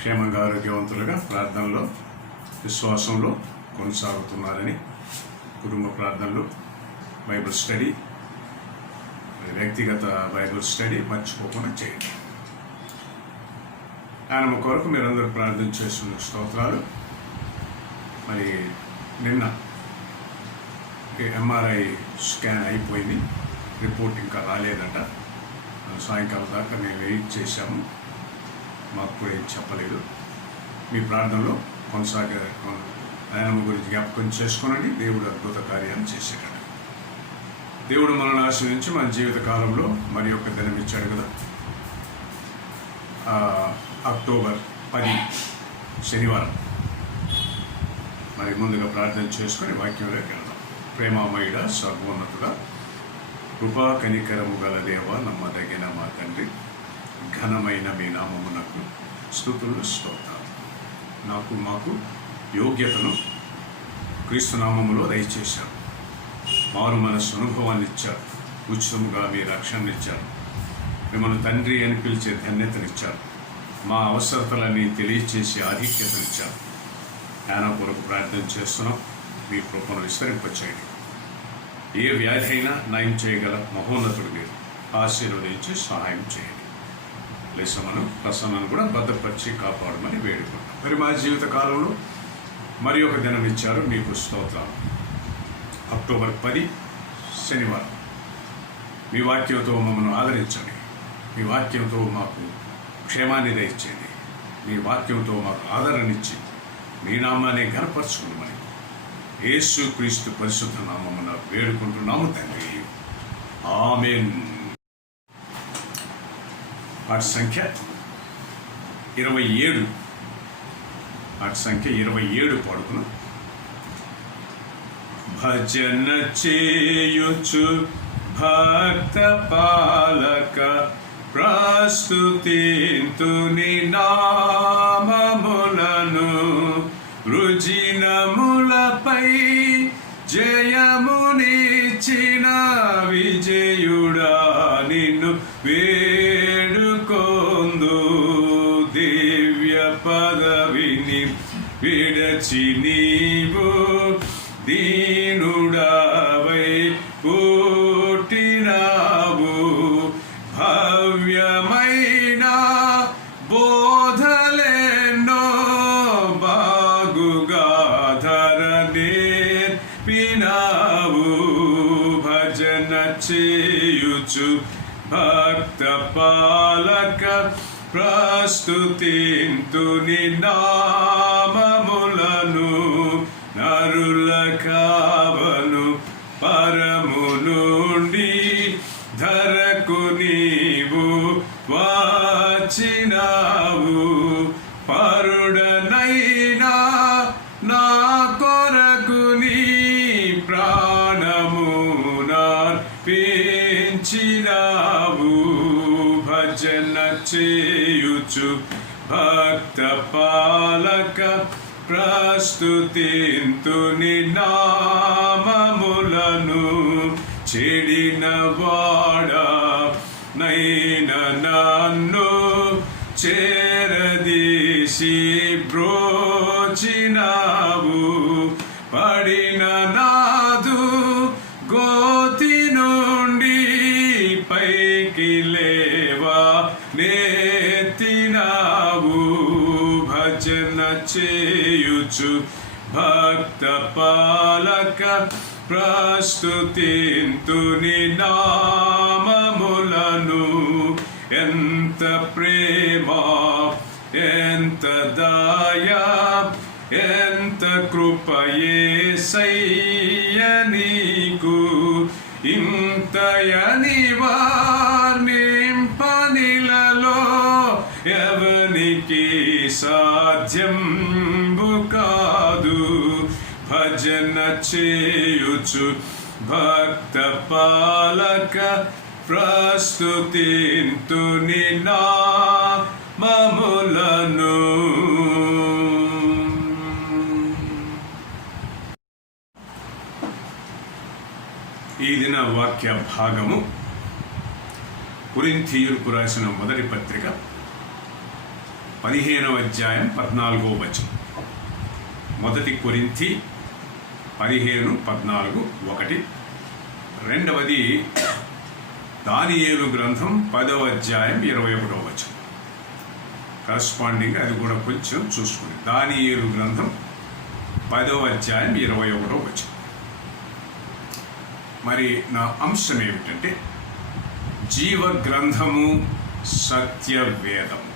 క్షేమంగా ఆరోగ్యవంతులుగా ప్రార్థనలో విశ్వాసంలో కొనసాగుతున్నారని, కుటుంబ ప్రార్థనలు, బైబిల్ స్టడీ, వ్యక్తిగత బైబిల్ స్టడీ మర్చిపోకుండా చేయండి. ఆయన కొరకు మీరందరూ ప్రార్థన చేస్తున్న స్తోత్రాలు. మరి నిన్న ఎంఆర్ఐ స్కాన్ అయిపోయింది, రిపోర్ట్ ఇంకా రాలేదట. సాయంకాలం దాకా మేము వెయిట్ చేశాము, మాకు కూడా ఏం చెప్పలేదు. మీ ప్రార్థనలో ఆయన గురించి జ్ఞాపకం చేసుకోనండి. దేవుడు అద్భుత కార్యాన్ని చేసేటట్టు దేవుడు మనల్ని ఆశ్రయించి మన జీవిత కాలంలో మరి ఒక దినం ఇచ్చాడు కదా, అక్టోబర్ 10 శనివారం. మరి ముందుగా ప్రార్థన చేసుకొని వాక్యంలోకి వెళ్దాం. ప్రేమామయుడ, సర్వోన్నతుడ, కృపా కనికరము గల దేవ, నమ్మదగిన మా తండ్రి, ఘనమైన మీ నామమునకు స్తుతులు స్తోత్రాలు. మాకు యోగ్యతను క్రీస్తునామములో దయచేశారు. మారు మనస్సు అనుభవాన్ని ఇచ్చారు. ఉచితముగా మీ రక్షణ ఇచ్చారు. మిమ్మల్ని తండ్రి అని పిలిచే ధన్యతనిచ్చారు. మా అవసరతలని తెలియచేసి ఆధిక్యతనిచ్చారు. ఆయన కొరకు ప్రార్థన చేస్తున్నాం. మీ కృపను విస్తరింపచేయండి. ఏ వ్యాధి అయినా నయం చేయగల మహోన్నతుడు మీరు. ఆశీర్వదించి సహాయం చేయండి. లేసమను ప్రసన్నను కూడా భద్రపరిచి కాపాడమని వేడుకుంటాం. మరి మా జీవిత కాలంలో మరి ఒక దినం ఇచ్చారు, మీకు స్తోత్రాలు. అక్టోబర్ 10 శనివారం. మీ వాక్యంతో మమ్మల్ని ఆదరించండి. మీ వాక్యంతో మాకు క్షేమాన్ని దయచేయండి. మీ వాక్యంతో మాకు ఆదరణిచ్చి మీ నామాన్ని ఘనపరచుకోమని యేసు క్రీస్తు పరిశుద్ధ నామమున వేడుకుంటున్నాము తండ్రి. ఆమేన్. పాట సంఖ్య 27. పాట సంఖ్య 27 పాడుకున్నాం. భజన చేయుచు భక్త పాలక ప్రస్తుతింతుని నామములను, రుజినములపై జయమునిచ్చిన విజయుడా నిన్ను వేడుకొందు. దివ్య పదవిని విడచి నీవు దీనుడవై పుట్టినావు. భవ్యమైన బోధలెన్నో బాగుగా ధరనేర్పినావు. భజన చేయుచు భక్త పాలక ప్రస్తుతింతుని నామములను, నరుల కావను పరము నుండి ధరకు నీవు వచ్చినావు. పరుడనైనా నా కొరకు నీ ప్రాణమునర్పించినావు. భజన చేయుచు భక్త పాలక ప్రస్తుతింతుని నామములను, చెడిన వాడా నైన నన్ను చేరదీసి బ్రోచినావు. పడిన నాదు గోతి నుండి పైకి లేవా నెత్తినావు. భజన చేయుచు భక్త పాలక ప్రస్తుతింతుని నామములను, ఎంత ప్రేమ, ఎంత దయా, ఎంత కృప యేసయ్య నీకు. ఇంతయని వార్నింపనిలలో ఎవనికి సాధ్యంబు కాదు. భజన చేయుచు భక్త పాలక ప్రస్తుతింతుని నామములను. ఈ దిన వాక్య భాగము కొరింథీయులకు రాసిన మొదటి పత్రిక 15వ అధ్యాయం 14వ వచనం. 1 కొరింథీ 15:14 ఒకటి. రెండవది దానియేలు గ్రంథం 10వ అధ్యాయం 21వ వచనం. కరస్పాండింగ్ అది కూడా కొంచెం చూసుకుని. దానియేలు గ్రంథం 10వ అధ్యాయం 21వ వచనం. మరి నా అంశం ఏమిటంటే జీవ గ్రంథము సత్యవేదము.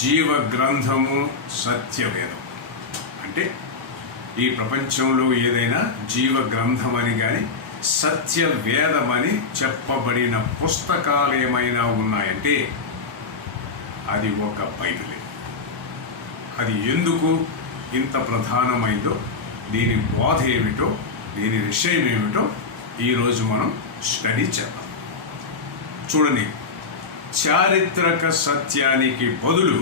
జీవ గ్రంథము సత్యవేదం అంటే ఈ ప్రపంచంలో ఏదైనా జీవ గ్రంథం అని కానీ సత్యవేదమని చెప్పబడిన పుస్తకాలు ఏమైనా ఉన్నాయంటే అది ఒక బైబిలే. అది ఎందుకు ఇంత ప్రధానమైందో, దీని బోధ ఏమిటో, దీని విషయం ఏమిటో ఈరోజు మనం స్టడీ చేద్దాం. చూడండి, చారిత్రక సత్యానికి బదులు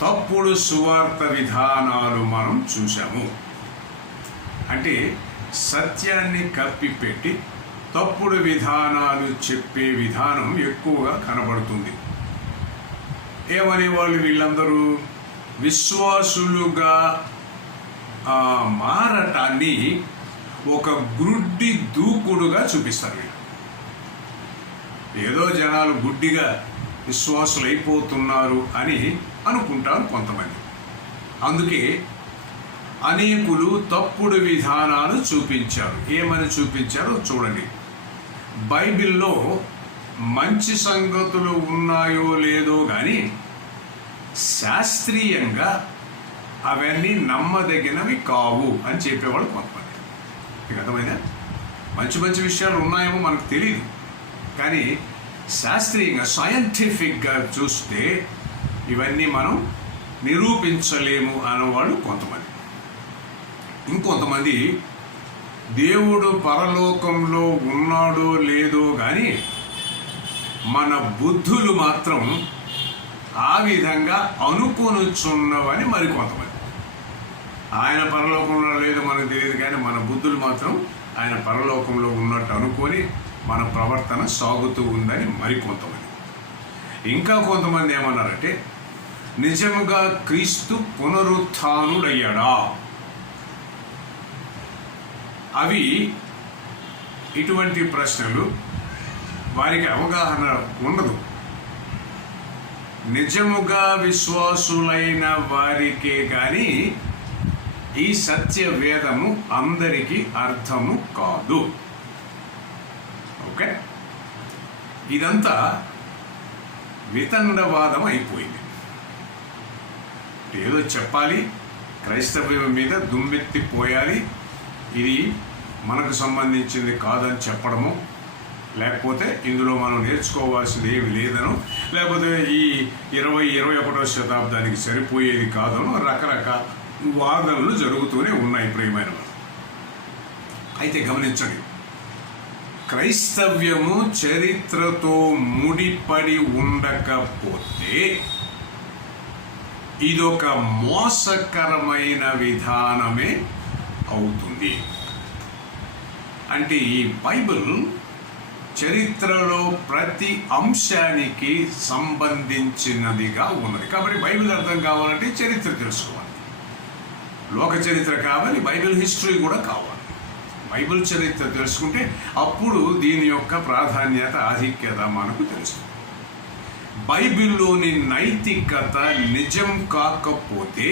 తప్పుడు సువార్త విధానాలు మనం చూసాము. అంటే సత్యాన్ని కప్పిపెట్టి తప్పుడు విధానాలు చెప్పే విధానం ఎక్కువగా కనబడుతుంది. ఏమనేవాళ్ళు వీళ్ళందరూ? విశ్వాసులుగా మారటాన్ని ఒక గుడ్డి దూకుడుగా చూపిస్తారు వీళ్ళు. ఏదో జనాలు గుడ్డిగా విశ్వాసులు అయిపోతున్నారు అని అనుకుంటారు కొంతమంది. అందుకే అనేకులు తప్పుడు విధానాలు చూపించారు. ఏమని చూపించారో చూడండి. బైబిల్లో మంచి సంగతులు ఉన్నాయో లేదో కానీ శాస్త్రీయంగా అవన్నీ నమ్మదగినవి కావు అని చెప్పేవాళ్ళు కొంతమంది. మీకు అర్థమైనా? మంచి మంచి విషయాలు ఉన్నాయేమో మనకు తెలియదు, కానీ శాస్త్రీయంగా సైంటిఫిక్గా చూస్తే ఇవన్నీ మనం నిరూపించలేము అనేవాళ్ళు కొంతమంది. ఇంకొంతమంది దేవుడు పరలోకంలో ఉన్నాడో లేదో కానీ మన బుద్ధులు మాత్రం ఆ విధంగా అనుకొనుచున్నవని మరికొంతమంది. ఆయన పరలోకంలో లేదో మనకు తెలియదు కానీ మన బుద్ధులు మాత్రం ఆయన పరలోకంలో ఉన్నట్టు అనుకొని మన ప్రవర్తన సాగుతూ ఉందని మరికొంతమంది. ఇంకా కొంతమంది ఏమన్నారంటే నిజముగా క్రీస్తు పునరుత్థానుడయ్యాడా? అవి ఇటువంటి ప్రశ్నలు వారికి అవగాహన ఉండదు. నిజముగా విశ్వాసులైన వారికే కానీ ఈ సత్య వేదము అందరికీ అర్థము కాదు. ఓకే, ఇదంతా వితండవాదం అయిపోయింది. ఏదో చెప్పాలి, క్రైస్తవ్యం మీద దుమ్మెత్తిపోయాలి, ఇది మనకు సంబంధించింది కాదని చెప్పడము, లేకపోతే ఇందులో మనం నేర్చుకోవాల్సింది ఏమి లేదనో, లేకపోతే ఈ 20-21వ శతాబ్దానికి సరిపోయేది కాదనో రకరకాల వాదనలు జరుగుతూనే ఉన్నాయి ప్రియమైన వారు. అయితే గమనించండి, క్రైస్తవ్యము చరిత్రతో ముడిపడి ఉండకపోతే ఇదొక మోసకరమైన విధానమే అవుతుంది. అంటే ఈ బైబిల్ చరిత్రలో ప్రతి అంశానికి సంబంధించినదిగా ఉన్నది. కాబట్టి బైబిల్ అర్థం కావాలంటే చరిత్ర తెలుసుకోవాలి. లోక చరిత్ర కావాలి, బైబిల్ హిస్టరీ కూడా కావాలి. బైబిల్ చరిత్ర తెలుసుకుంటే అప్పుడు దీని యొక్క ప్రాధాన్యత, ఆధిక్యత మనకు తెలుస్తుంది. బైబిల్లోని నైతికత నిజం కాకపోతే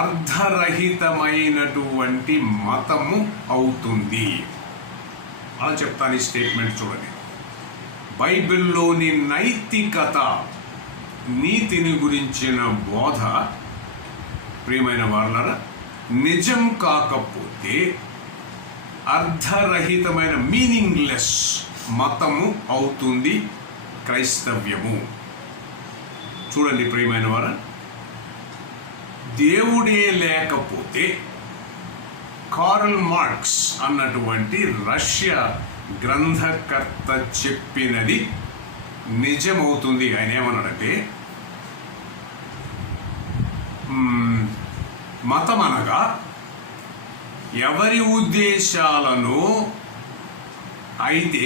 అర్ధరహితమైనటువంటి మతము అవుతుంది. అలా చెప్తాను. ఈ స్టేట్మెంట్ చూడండి. బైబిల్లోని నైతికత, నీతిని గురించిన బోధ ప్రియమైన వాళ్ళరా నిజం కాకపోతే అర్ధరహితమైన మీనింగ్లెస్ మతము అవుతుంది క్రైస్తవ్యము. చూడండి ప్రియమైన వారా, దేవుడే లేకపోతే కార్ల్ మార్క్స్ అన్నటువంటి రష్యా గ్రంథకర్త చెప్పినది నిజమవుతుంది. ఆయన ఏమన్నాడంటే మతం అనగా ఎవరి ఉద్దేశాలను అయితే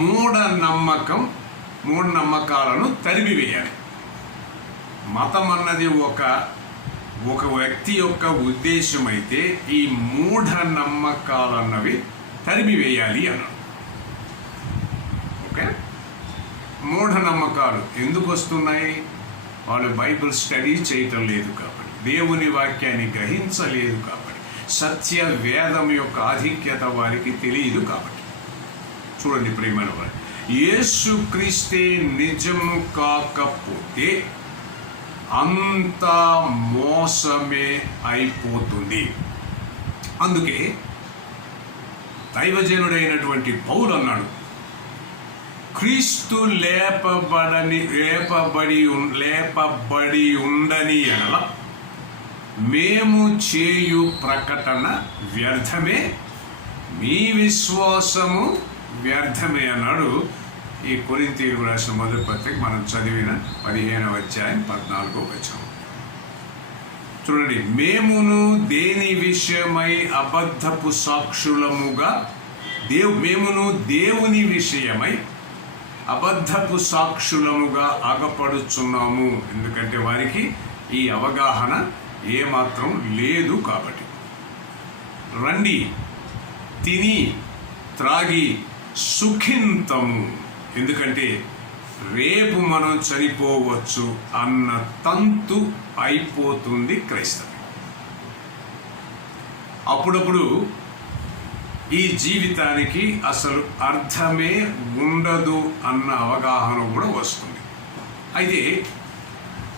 మూఢనమ్మకం మూఢనమ్మకాలను తరిమివేయాలి. మతం అన్నది ఒక వ్యక్తి యొక్క ఉద్దేశం అయితే ఈ మూఢనమ్మకాలు అన్నవి తరిమివేయాలి అన్నాడు. ఓకే, మూఢనమ్మకాలు ఎందుకు వస్తున్నాయి? వాళ్ళు బైబిల్ స్టడీ చేయటం లేదు కాబట్టి, దేవుని వాక్యాన్ని గ్రహించలేదు కాబట్టి, సత్య వేదం యొక్క ఆధిక్యత వారికి తెలియదు కాబట్టి. చూడండి ప్రియమైన వారు, యేసుక్రీస్తే నిజము కాకపోతే అంతా మోసమే అయిపోతుంది. అందుకే దైవజనుడైనటువంటి పౌలు అన్నాడు, క్రీస్తు లేపబడి ఉండని ఎడల మేము చేయు ప్రకటన వ్యర్థమే, మీ విశ్వాసము వ్యర్థమే అన్నాడు. ఈ కొరింథీయులకు రాసిన మొదటి పత్రిక మనం చదివిన 15వ అధ్యాయం 14వ వచనం. చూడండి, మేమును దేని విషయమై అబద్ధపు సాక్షులముగా మేమును దేవుని విషయమై అబద్ధపు సాక్షులముగా అగపడుచున్నాము. ఎందుకంటే వారికి ఈ అవగాహన ఏమాత్రం లేదు కాబట్టి. రండి, తిని త్రాగి సుఖింతము, ఎందుకంటే రేపు మనం చనిపోవచ్చు అన్న తంతు అయిపోతుంది క్రైస్తవం. అప్పుడప్పుడు ఈ జీవితానికి అసలు అర్థమే ఉండదు అన్న అవగాహన కూడా వస్తుంది. అయితే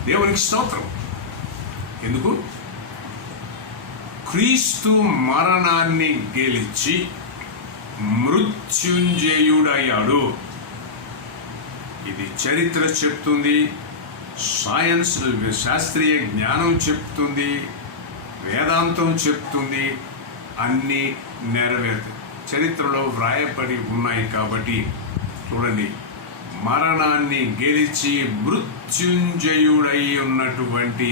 దేవునికి స్తోత్రం. ఎందుకు? క్రీస్తు మరణాన్ని గెలిచి మృత్యుంజయుడయ్యాడు. ఇది చరిత్ర చెప్తుంది, సైన్స్ శాస్త్రీయ జ్ఞానం చెప్తుంది, వేదాంతం చెప్తుంది. అన్నీ నెరవేరు చరిత్రలో వ్రాయబడి ఉన్నాయి కాబట్టి చూడండి, మరణాన్ని గెలిచి మృత్యుంజయుడై ఉన్నటువంటి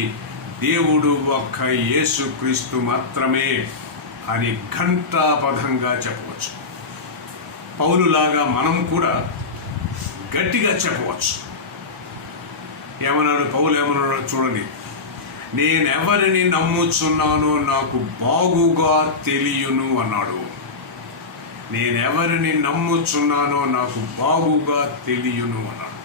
దేవుడు ఒక్క యేసుక్రీస్తు మాత్రమే అని ఘంటాపథంగా చెప్పవచ్చు. పౌలులాగా మనం కూడా గట్టిగా చెప్పవచ్చు. ఏమన్నాడు పౌలు? ఏమన్నాడో చూడండి, నేనెవరిని నమ్ముచున్నానో నాకు బాగుగా తెలియను అన్నాడు. నేనెవరిని నమ్ముచున్నానో నాకు బాగుగా తెలియను అన్నాడు.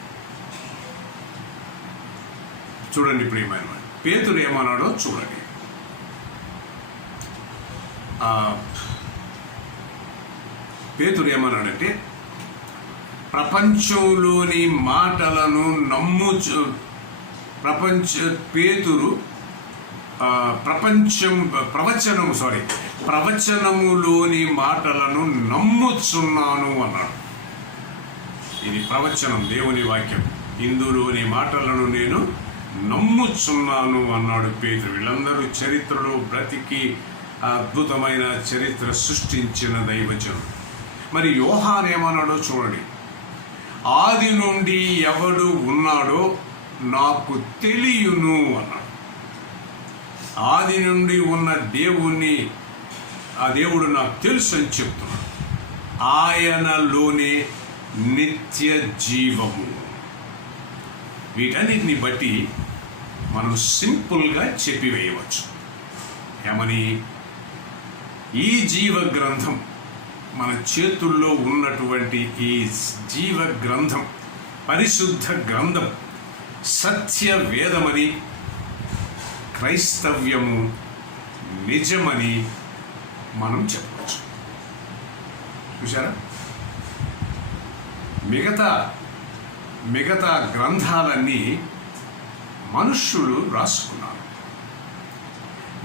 చూడండి ప్రియమైన వాడు, పేతురు ఏమన్నాడో చూడండి. పేతురు ఏమన్నాడంటే, ప్రపంచంలోని మాటలను ప్రవచనములోని మాటలను నమ్ముచున్నాను అన్నాడు. ఇది ప్రవచనం, దేవుని వాక్యం. ఇందులోని మాటలను నేను నమ్ముచున్నాను అన్నాడు పేతురు. వీళ్ళందరూ చరిత్రలో బ్రతికి అద్భుతమైన చరిత్ర సృష్టించిన దైవజనుడు. మరి యోహాను ఏమన్నాడో చూడండి, ఆది నుండి ఎవడు ఉన్నాడో నాకు తెలియను అన్నాడు. ఆది నుండి ఉన్న ఆ దేవుడు నాకు తెలుసు అని చెప్తున్నాడు. ఆయనలోనే నిత్య జీవము. వీటన్నిటిని బట్టి మనం సింపుల్గా చెప్పివేయవచ్చు. ఏమని? ఈ జీవ గ్రంథం, మన చేతుల్లో ఉన్నటువంటి ఈ జీవ గ్రంథం, పరిశుద్ధ గ్రంథం సత్య వేదమని, క్రైస్తవ్యము నిజమని మనం చెప్పవచ్చు. చూసారా? మిగతా గ్రంథాలన్నీ మనుష్యులు రాసుకున్నారు.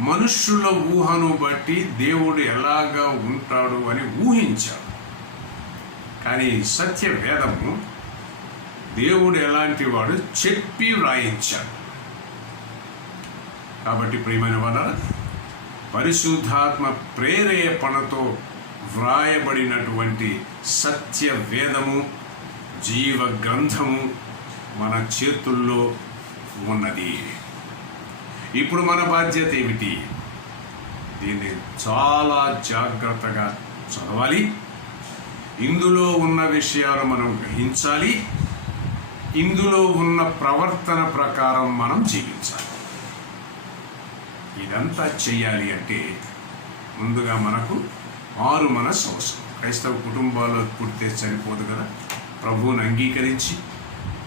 మనుష్యుల ఊహను బట్టి దేవుడు ఎలాగా ఉంటాడు అని ఊహించాడు. కానీ సత్య వేదము దేవుడు ఎలాంటి వాడు చెప్పి వ్రాయించాడు. కాబట్టి ప్రియమైన వాళ్ళారా, పరిశుద్ధాత్మ ప్రేరేపణతో వ్రాయబడినటువంటి సత్య వేదము, జీవ గ్రంథము మన చేతుల్లో ఉన్నది. ఇప్పుడు మన బాధ్యత ఏమిటి? దీన్ని చాలా జాగ్రత్తగా చదవాలి. ఇందులో ఉన్న విషయాలు మనం గ్రహించాలి. ఇందులో ఉన్న ప్రవర్తన ప్రకారం మనం జీవించాలి. ఇదంతా చేయాలి అంటే ముందుగా మనకు మారు మనస్సు అవసరం. క్రైస్తవ కుటుంబాల్లో పుడితే సరిపోదు కదా. ప్రభువుని అంగీకరించి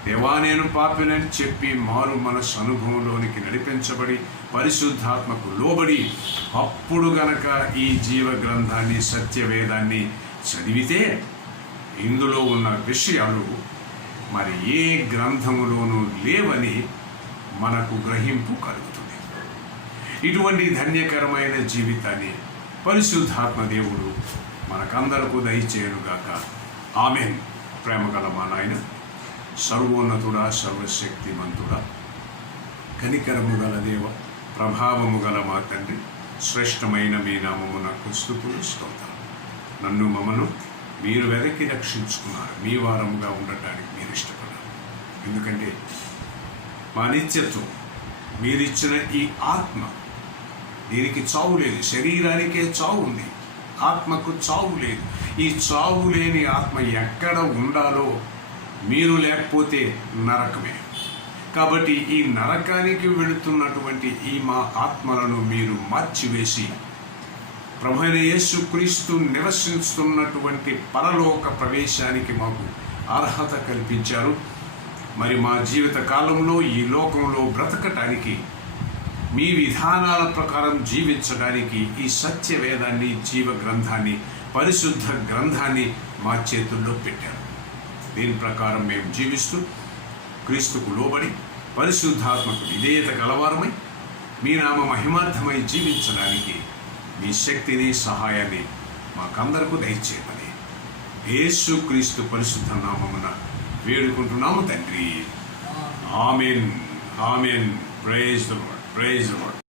దేవా నేను పాపినని చెప్పి మారు మనస్సు అనుభవంలోనికి నడిపించబడి పరిశుద్ధాత్మకు లోబడి అప్పుడు గనక ఈ జీవ గ్రంథాన్ని సత్యవేదాన్ని చదివితే ఇందులో ఉన్న విషయాలు మరి ఏ గ్రంథములోనూ లేవని మనకు గ్రహింపు కలుగుతుంది. ఇటువంటి ధన్యకరమైన జీవితాన్ని పరిశుద్ధాత్మ దేవుడు మనకందరకు దయచేయునుగాక. ఆమేన్. ప్రేమగల మా నాయన, సర్వోన్నతుడా, సర్వశక్తిమంతుడా, కనికరము గల దేవ, ప్రభావము గల మా తండ్రి, శ్రేష్టమైన మీ నామమునకు స్తుతులు స్తోత్రం. నన్ను మమ్మను మీరు వెదకి రక్షించుకున్నారు. మీ వారముగా ఉండటానికి మీరు ఇష్టపడ్డారు. ఎందుకంటే మా నిత్యత్వం మీరిచ్చిన ఈ ఆత్మ, దీనికి చావు లేదు. శరీరానికే చావు ఉంది, ఆత్మకు చావు లేదు. ఈ చావు లేని ఆత్మ ఎక్కడ ఉండాలో మీరు లేకపోతే నరకమే. కాబట్టి ఈ నరకానికి వెళుతున్నటువంటి ఈ మా ఆత్మలను మీరు మార్చివేసి ప్రభువైన యేసుక్రీస్తు నివసిస్తున్నటువంటి పరలోక ప్రవేశానికి మాకు అర్హత కల్పించారు. మరి మా జీవిత కాలంలో ఈ లోకంలో బ్రతకటానికి, మీ విధానాల ప్రకారం జీవించడానికి ఈ సత్యవేదాన్ని, జీవ గ్రంథాన్ని, పరిశుద్ధ గ్రంథాన్ని మా చేతుల్లో పెట్టారు. దీని ప్రకారం మేము జీవిస్తూ క్రీస్తుకు లోబడి పరిశుద్ధాత్మకు విధేయత గలవారమై మీ నామ మహిమార్థమై జీవించడానికి మీ శక్తిని, సహాయాన్ని మాకందరకు దయచేయమని యేసుక్రీస్తు పరిశుద్ధ నామమున వేడుకుంటున్నాము తండ్రి. Amen. Amen. Praise the Lord. Praise the lord.